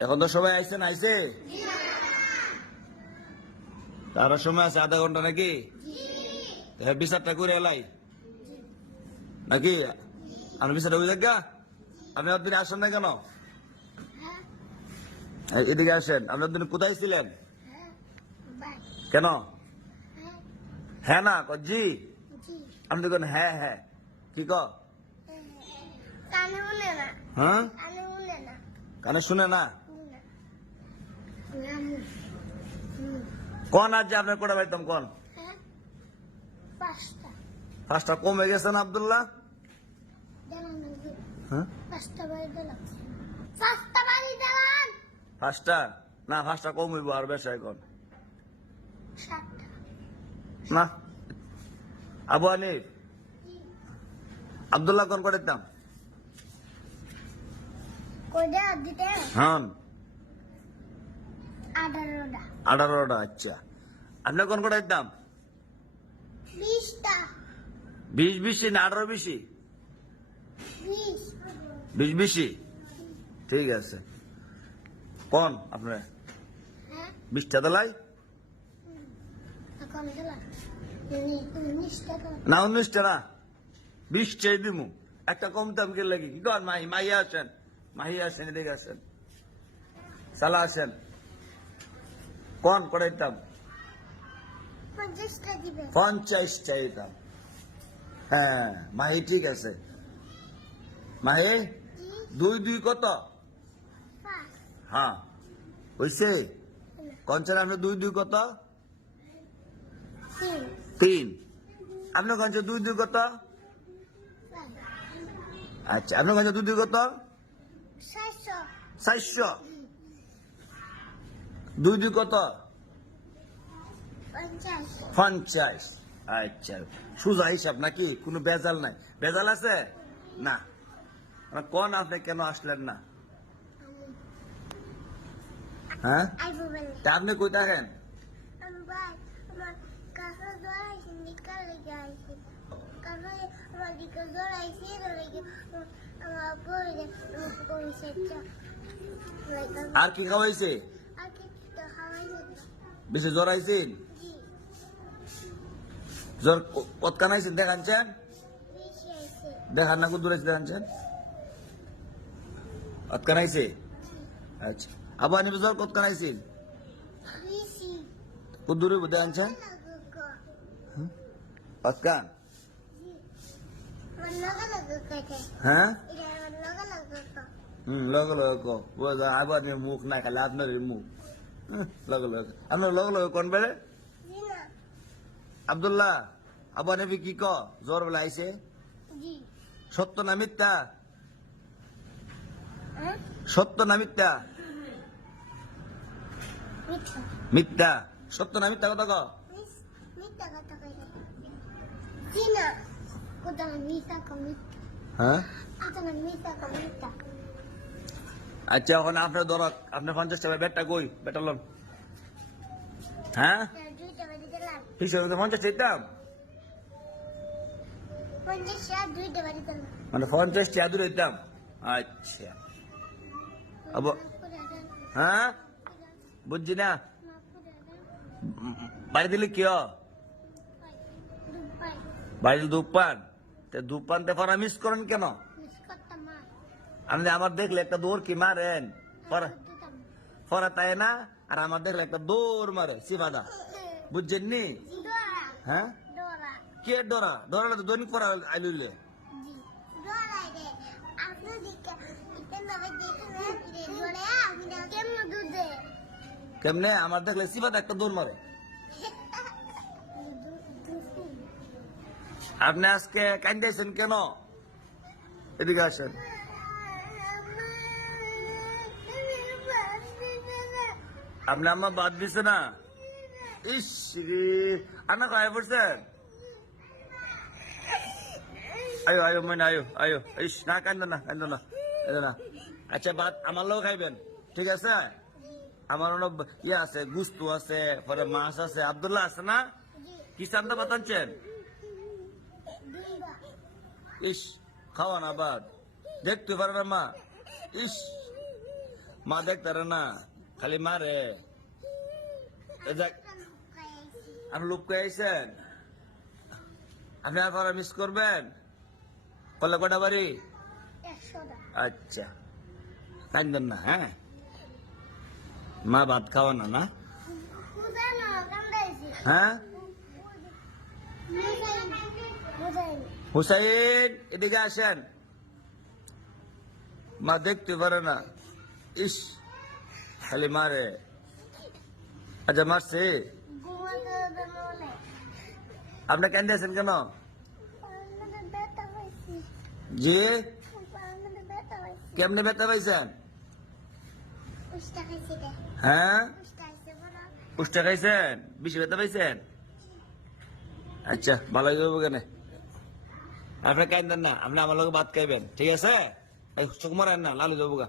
এখন তো সবাই আইসেন আইসে তারা সময় আছে আধা ঘন্টা নাকি বিচারটা করে এলাই নাকি আমি বিচারটা বুঝে গা আপনি আপনি আসেন না কেন এদিকে আসেন আপনি আপনি কোথায় ছিলেন কেন হ্যাঁ না জি আপনি কোন হ্যাঁ হ্যাঁ কি ক হ্যাঁ কানে শুনে না কোন আজ আপনার কোটা পাইতাম কোন পাঁচটা কমে গেছেন আব্দুল্লাহ পাঁচটা না পাঁচটা কম হইব আর বেশি এখন না আবু হানিফ আব্দুল্লাহ কোন করে দিতাম হ্যাঁ 18টা আচ্ছা আপনি কোন করে দিতাম 20 বেশি না 18 বেশি 20 বেশি ঠিক আছে কোন আপনার 20টা দিলাই না 19টা না 20 চাই দিমু একটা কম দাম কে লাগি কি কন মাহিয়া আসেন এদিকে আসেন সালা আসেন কোন করে দিতাম 50 চাইতাম হ্যাঁ মাহি ঠিক আছে মাহি 2 কত হ্যাঁ হইছে কনছেন আপনি 2 কত 3 আপনি কনছেন 2 কত আচ্ছা আপনি কনছেন 2 কত 400 2 কত 50 আচ্ছা সুজা হিসাব নাকি কোনো বেজাল নাই বেজাল আছে না কোন আপনি কেন আসলেন না হ্যাঁ আপনি কই থাকেন আর কি খাওয়াইছে বেশি জ্বর আইছেন জ্বর কতখান আইছেন দেখানছেন দেখান না কুদুর আইছে দেখানছেন কতখান আইছে আচ্ছা আবার নিবে জ্বর কতখান আইছেন কুদুরে দেখানছেন কতখান হ্যাঁ লগে লগে আবার মুখ না খালে আপনার মুখ লগে লগে আপনার লগে লগে কোন বেড়ে আব্দুল্লাহ আবু হানিফ কি জ্বর বেলা আইছে সত্য না মিথ্যা সত্য না মিথ্যা মিথ্যা সত্য না মিথ্যা কথা হ্যাঁ আচ্ছা এখন আপনার ধর আপনার 50 টাকা ব্যাটটা কই বেটালন হ্যাঁ হিসাবে 50 চাইতাম মানে 50 টাকা দূরে দিতাম আচ্ছা হ্যাঁ বুঝছি না বাড়ি দিলে কি বাড়ি দুপান দুপানতে পরা মিস করেন কেন আপনি আমার দেখলে একটা দৌড় কি মারেন পরা তাই না আর আমার দেখলে একটা দৌড় মারে সিফাদা বুঝছেন নি হ্যাঁ কে ডরা ডরা তো দৈনিক পড়া আইলে কেমনে আমার দেখলে সিফাদা একটা দৌড় মারে আপনি আজকে কান্দাইছেন কেন এদিকে আসেন আপনি আমার বাদ দিছে না ইস আনা খায় পড়ছেন আয়ো আয়ো মনে আয়ো ইস না কান্দো না আচ্ছা ভাত আমার লোক খাইবেন ঠিক আছে আমার অনেক ইয়ে আছে গুস্তু আছে পরে মাছ আছে আব্দুল্লাহ আছে না কি চান্দা বাতানছেন ইস খাওয়া না বাদ দেখতে পারে না মা ইস মা দেখতারে না, খালি মারে। এ যাক, আপনি লুপ করে আইছেন, আপনি আর পরে মিস করবেন। কলে কটা বাড়ি? আচ্ছা, কান্দেন না, হ্যাঁ। মা ভাত খাওয়া না না, হ্যাঁ। হুসাইন এদিকে আসেন, মা দেখতে পারে না, ইস খালি মারে। আচ্ছা মারছে, আপনি কেন দিয়েছেন কেন? জি, কেমনে ব্যথা পাইছেন? হ্যাঁ, পুষ্টা খাইছেন, বেশি ব্যথা পাইছেন? আচ্ছা, ভালো হয়ে যাবো কেন, আপনি কাইন্দেন না, আপনি আমার লোক ভাত খাইবেন, ঠিক আছে? চোখ মারেন না, লালু যাবো গা।